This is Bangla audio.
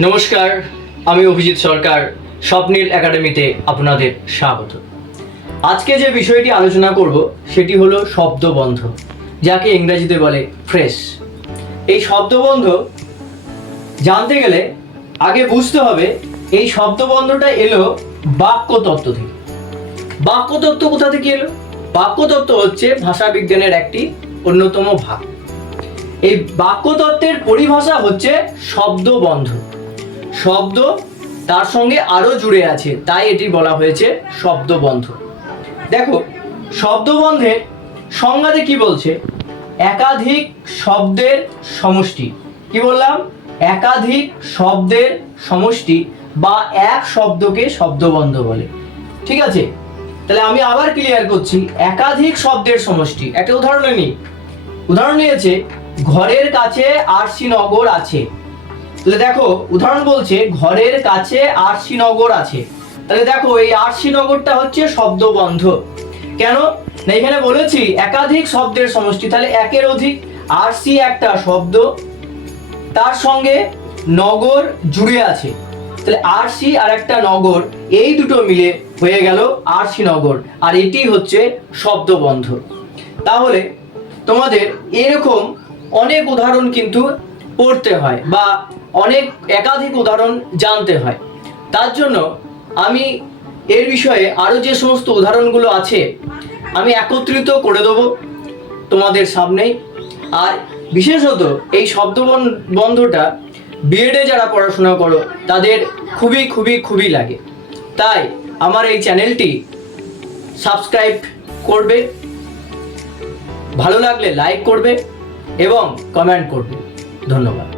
নমস্কার, আমি অভিজিৎ সরকার স্বপ্নীল একাডেমিতে আপনাদের স্বাগত। আজকে যে বিষয়টি আলোচনা করব সেটি হলো শব্দবন্ধ, যাকে ইংরেজিতে বলে ফ্রেজ। এই শব্দবন্ধ জানতে গেলে আগে বুঝতে হবে এই শব্দবন্ধটা এলো বাক্যতত্ত্ব থেকে। বাক্যতত্ত্ব কোথা থেকে এলো? বাক্যতত্ত্ব হচ্ছে ভাষাবিজ্ঞানের একটি অন্যতম ভাগ। এই বাক্যতত্ত্বের পরিভাষা হচ্ছে শব্দবন্ধ। শব্দ তার সঙ্গে আরো জুড়ে আছে, তাই এটি বলা হয়েছে শব্দবন্ধ। দেখো, শব্দবন্ধের সংজ্ঞাতে কি বলছে? একাধিক শব্দের সমষ্টি। কি বললাম? একাধিক শব্দের সমষ্টি বা এক শব্দকে শব্দবন্ধ বলে। ঠিক আছে, তাহলে আমি আবার ক্লিয়ার করছি। একাধিক শব্দের সমষ্টি। একটা উদাহরণ নিই। উদাহরণ নিয়েছে, ঘরের কাছে আরসি নগর আছে। তাহলে দেখো, উদাহরণ বলছে ঘরের কাছে আরসি নগর আছে। তাহলে দেখো, এই আরসি নগরটা হচ্ছে শব্দবন্ধ। কেন না, এখানে বলেছি একাধিক শব্দের সমষ্টি, তাহলে একের অধিক। আরসি একটা শব্দ, তার সঙ্গে নগর জুড়ে আছে। তাহলে আরসি আর একটা নগর, এই দুটো মিলে হয়ে গেল আরসি নগর, আর এটি হচ্ছে শব্দবন্ধ। তাহলে তোমাদের এরকম অনেক উদাহরণ কিন্তু পড়তে হয় বা অনেক একাধিক উদাহরণ জানতে হয়। তার জন্য আমি এর বিষয়ে আরও যে সমস্ত উদাহরণগুলো আছে আমি একত্রিত করে দেবো তোমাদের সামনেই। আর বিশেষত এই শব্দবন্ধটা বিএডে যারা পড়াশোনা করো তাদের খুবই খুবই খুবই লাগে। তাই আমার এই চ্যানেলটি সাবস্ক্রাইব করবে, ভালো লাগলে লাইক করবে এবং কমেন্ট করবে। ধন্যবাদ।